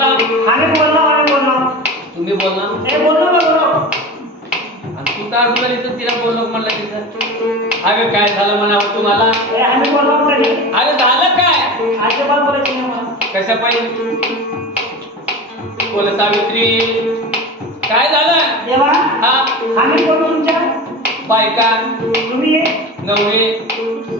आम्ही बोललो तुम्ही बोलला हे बोललो आणि तू का अडून तर तिला बोललो म्हणलं तिचं अगं काय झालं म्हणावं तुम्हाला आम्ही बोललो अरे झालं काय आजोबा बोलायचे ना मला कशा पाहिजे बोल सावित्री काय झालं देवा हा आम्ही बोललो तुमच्या बायका तुम्ही नवरे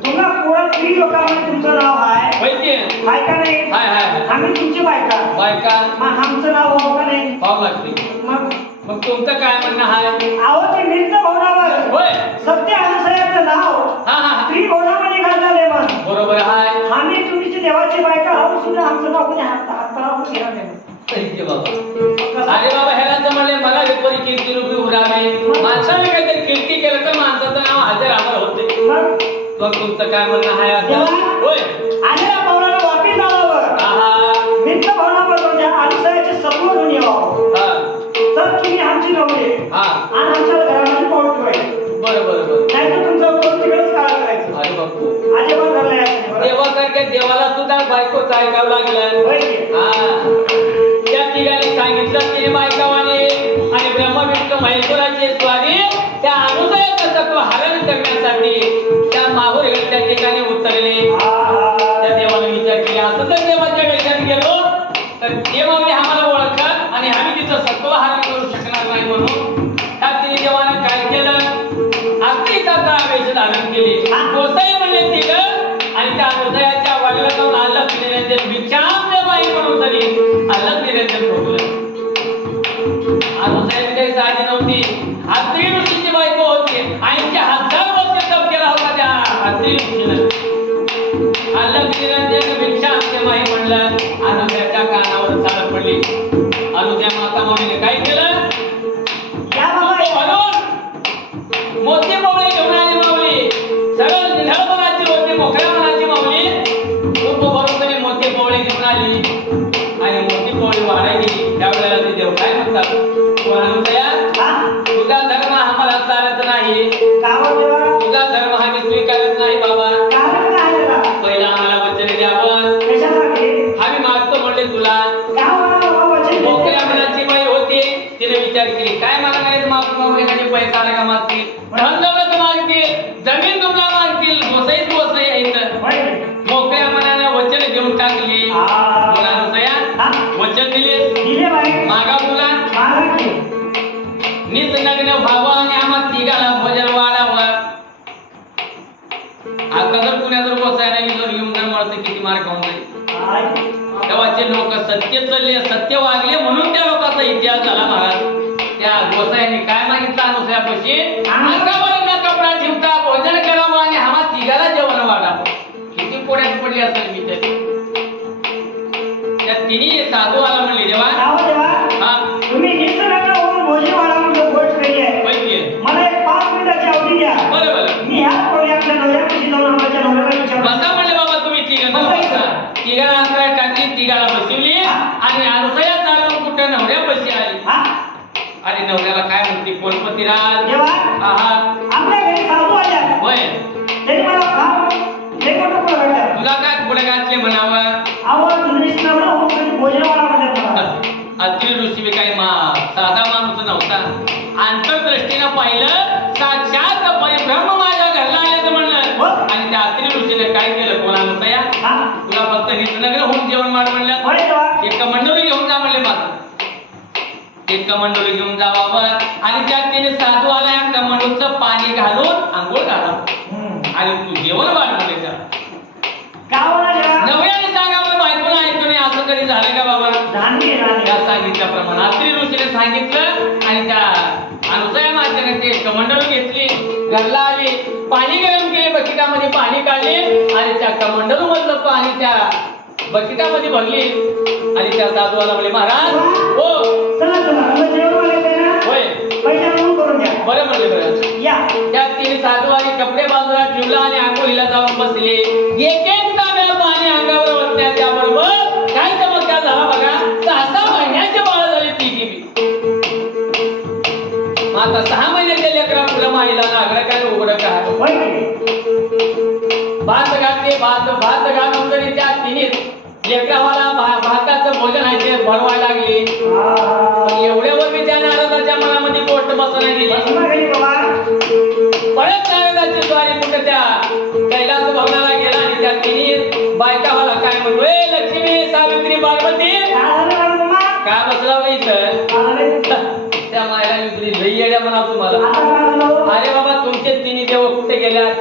तुम्हाला पोळा 3 लोकांमध्ये तुमचं नाव आहे माहिती बायका नाही हाय हाय हाय आम्ही तुमची बायका बायका मग आमचं नाव हो का नाही पाहू लागते मग मग तुमचं काय म्हणणं आहे आहो ते नित्य भवनावर होय सत्य अनुसयाचं नाव हा हा स्त्री भवनामध्ये घालले मग बरोबर आहे आम्ही तुमची देवाची बायका आहोत सुद्धा आमचं नाव कोणी हातावर घेणार नाही सही बाबा अरे बाबा ह्याला म्हणले मला विपरी कीर्ती रूपी उडावे माणसाने काहीतरी कीर्ती केलं तर माणसाचं नाव हजर हजर होते मग तुमचं काय म्हणणं आहे आता होय आलेल्या पावलाला वापी जावावं आहा नित्य भवनावर तुमच्या अनुसयाचे सत्व घेऊन यावं हा तर तुम्ही आमची नवरी हा आणि आमच्या घरामध्ये पाऊल ठेवायचं बरं बरं बरं नाही तर तुमचं पोट तिकडेच काळ करायचं अरे बापू अजिबात घरला यायचं नाही. देवासारख्या देवाला सुद्धा बायकोच ऐकावं लागलं होय की? हा त्या ठिकाणी सांगितलं तिने बायकावाने आणि ब्रह्मविष्णू महेश्वराचे स्वारी त्या अनुसयाचं तत्व हरण करण्यासाठी त्या माहूर त्या ठिकाणी उतरले त्या देवाला विचार केला असं तर देवाच्या वेशात गेलो तर देवाने आम्हाला ओळखत आणि आम्ही तिचं सत्व हरण करू शकणार नाही म्हणून त्या तिने देवानं काय केलं अगदी त्याचा वेश धारण केले गोसाई म्हणले तिनं आणि त्या हृदयाच्या वाडीला जाऊन आल्लख निरंजन विचार बाई म्हणून तरी आल्लख निरंजन भोगलं अनुसया काही साधी नव्हती अत्री ऋषीची बायको होती आणि 1000 वर्ष तप केला होता त्या अत्री ऋषीनं आल्लख निरंजन विचार बाई म्हणलं अनुसयाच्या कानावर चाळ पडली अनुसया माता माऊलीने काय केलं या बाबा म्हणून मोठी माऊली घेऊन आली माऊली सरळ निढळ मनाची होती मोकळ्या मनाची माऊली खूप बरोबरीने मोठी माऊली घेऊन आली आणि मोठी माऊली वाढायली त्यावेळेला ते देव काय म्हणतात अनुसया तुझा धर्म आम्हाला चालत नाही तुझा धर्म आम्ही स्वीकारत नाही बाबा पहिला आम्हाला वचन द्यावं आम्ही मागतो म्हणले तुला मोकळ्या मनाची बाई होती तिने विचार केली काय मला नाही मागतो पैसा आला का मागतील धन दौलत मागतील जमीन तुमला मागतील गोसाईच गोसाई आहेत मोकळ्या मनाने वचन देऊन टाकली तुला अनुसया वचन दिले मागा तुला निसंगने व्हावं आणि आम्हा तिघाला भोजन वाढावं आता जर पुण्या जर गोसायला जर घेऊन जर मला किती मार्क होऊन जाईल तेव्हाचे लोक सत्य चालले सत्य वागले म्हणून त्या लोकांचा इतिहास झाला महाराज त्या गोसायाने काय मागितलं अनुसयापाशी अंगावर न कपडा ठेवता भोजन करावं आणि आम्हा तिघाला जेवण वाढावं किती पोड्यात पडली असेल मी त्या तिन्ही साधू आला म्हणले देवा हा तुम्ही निसर्गाला होऊन भोजन वाढावं गोष्ट केली आहे मला एक 5 मिनिटाची अवधी द्या बरं बरं मी ह्या पोळी आपल्या नवऱ्यापाशी जाऊन आमच्या नवऱ्याला विचारतो बसा म्हणले बाबा तुम्ही तिघाला अंतराळ टाकली तिघाला बसवली आणि अनुसया चालून कुठं नवऱ्यापाशी आली अरे नवऱ्याला काय म्हणते कोणपतीराज आहा आपल्या घरी साधू आल्या होय तरी मला फार लेखोटं पुढे घडलं तुला काय पुढे घातले म्हणावं आवाज निसर्गाला होऊन भोजन वाढावं अत्री ऋषी काही साधा माणूस नव्हता अंतर्दृष्टीनं पाहिलं साक्षात परिभ्रम माझ्या घरला आल्याचं म्हणलं आणि त्या अत्री ऋषीने काय केलं कोणा अनुसया तुला फक्त निसनगर होऊन जेवण मार म्हणलं एक मंडळी घेऊन जा म्हणले माझं एक मंडळी घेऊन जावावं आणि त्यात तिने साधू आला या कमंडूचं पाणी घालून आंघोळ घालावं आणि तू जेवण वाढ म्हणले नवऱ्याने सांगावं बायकोला ऐकतो नाही असं कधी झालं का बाबा त्या सांगितल्याप्रमाणे अत्री ऋषीने सांगितलं आणि त्या अनुसया मातेने ते कमंडलू घेतली घरला आली पाणी गरम केले बकेटामध्ये पाणी काढले आणि त्या कमंडलू मधलं पाणी त्या बकेटामध्ये भरली आणि त्या साधूला म्हणले महाराज हो होय बरं म्हणले बरं त्या तिने साधू आणि कपडे बाजूला ठेवला आणि आंघोळीला जाऊन बसले एक एक तांब्या पाणी अंगावर ओतल्या त्याबरोबर काय चमत्कार झाला बघा 6 महिन्याचे बाळ झाले ती आता 6 महिन्याच्या लेकरा पुढे माईला लागलं काय उघडं काय भात घातले भात घालून तरी त्या तिने लेकरावाला भाताचं भोजन आहे ते फळवायला लागली पण एवढ्यावर मी त्या नारदाच्या मनामध्ये गोष्ट बसवली गेली परत नारदाची स्वारी कुठे त्या कैलास भवनाला गेला आणि त्या तिन्ही बायका मला काय म्हणतो ए लक्ष्मी सावित्री पार्वती काय बसला बाई इथं त्या मायला तुझी लई येड्या म्हणा तुम्हाला अरे बाबा तुमचे तिन्ही देव कुठे गेल्यात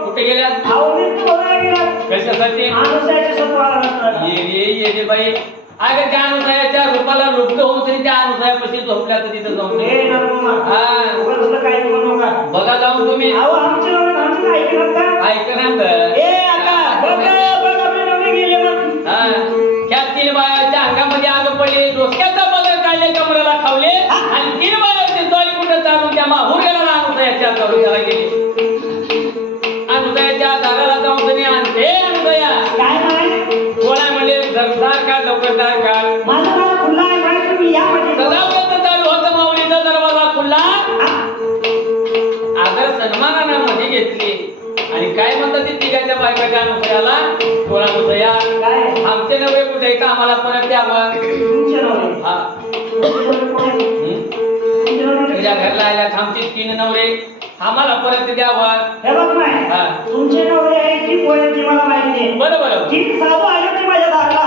कुठे गेल्यात कशासाठी ये रे बाई अगं त्या अनुसयाच्या रूपाला लुप्त होऊन तरी त्या अनुसयापाशी झोपल्या तर तिथं जाऊन बघा जाऊन तुम्ही त्या तीन बायाच्या अंगामध्ये आग पडली डोसक्याचा पदर काढले कमराला खावले आणि तीन बायाची जोडी कुठे चालून त्या माहूर गेला अनुसयाच्या करूच्याला गेले अनुसयाच्या दाराला जाऊन तुम्ही आणते अनुसया कोणा म्हणजे जगदार का लवकरदार का सदाव्रत चालू होतं माऊलीचा दरवाजा खुल्ला आदर सन्मानानं मध्ये घेतली आणि काय म्हणतात ते तिघाच्या बायकाच्या अनुसयाला कोणा अनुसया आमचे नवरे कुठे का आम्हाला परत द्यावं हा तुझ्या घरला आल्या आमचे तीन नवरे आम्हाला परत द्यावं तुमचे नवरे आहे की पोहे ती मला माहिती आहे बरोबर तीन साधू आले ते माझ्या दाराला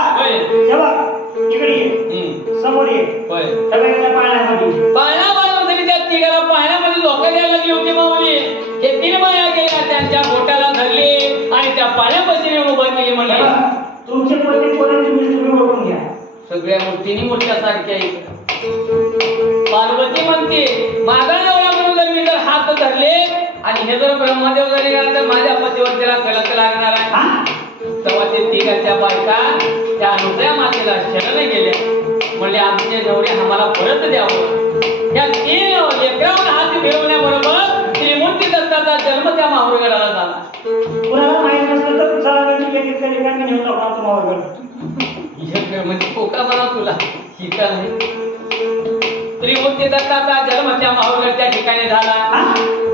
इकडे ये समोर ये सगळ्यांच्या पाण्यामध्ये पाळणा बांधून त्या तिघाला पाळण्यामध्ये लोक द्यायला लागली होती माऊली हे तीन बाया गेल्या त्यांच्या बोटाला धरले आणि त्या पाण्यापाशी उभं केली म्हणले तुमचे पोते पोरे तुम्ही ओळखून घ्या सगळ्या मूर्तीनी मूर्त्या सारख्या पार्वती म्हणते माझा नवरा म्हणून जर मी जर हात धरले आणि हे जर ब्रह्मदेव जरी गेला तर माझ्या पतीवर त्याला कलंक लागणार आहे तेव्हा ते तिघाच्या बायका त्या अनुसया मातेला शरण गेल्या म्हणले आमचे नवरे आम्हाला परत द्यावं या तीन लेकरावर हात मिळवण्याबरोबर त्रिमूर्ती दत्ताचा जन्म त्या माहुरगडाला झाला कुणाला माहित नसलं तर चला मी नेऊन टाकतो माहुरगड म्हणजे कोका बरा तुला ही का नाही त्रिमूर्ती दत्ताचा जन्म त्या माहुरगडच्या ठिकाणी झाला